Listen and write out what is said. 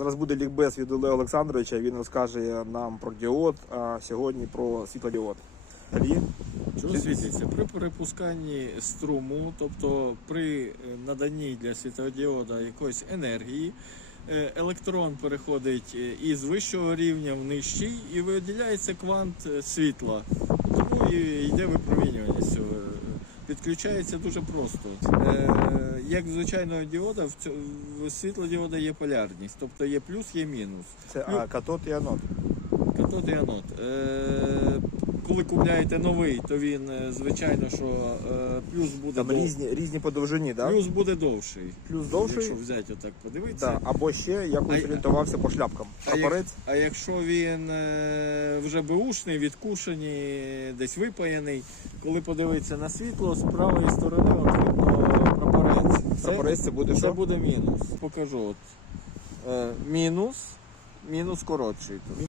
Зараз буде лікбез від Олега Олександровича. Він розкаже нам про діод, а сьогодні про світлодіод. Олі? Що світиться? При перепусканні струму, тобто при е, наданні для світлодіода якоїсь енергії, е, електрон переходить е, із вищого рівня в нижчий і виділяється квант світла. Тому і йде випромінювання. Підключається дуже просто. Е, Як звичайного діода, в світлодіода є полярність, тобто є плюс, є мінус. Це а, катод і анод. Катод і анод. Е, коли купляєте новий, то він, е, звичайно, що плюс буде Там дов- різні, різні по довжині, так? плюс буде довший. Плюс довший. Якщо взяти отак, подивитися. Да. Або ще я колись А- орієнтувався по шляпкам. А, як, а якщо він вже беушний, відкушений, десь випаяний, коли подивитися на світло, з правої сторони от видно прапорець. Це, Прапорець це буде це що? буде мінус. Покажу. От. Е, мінус, мінус коротший.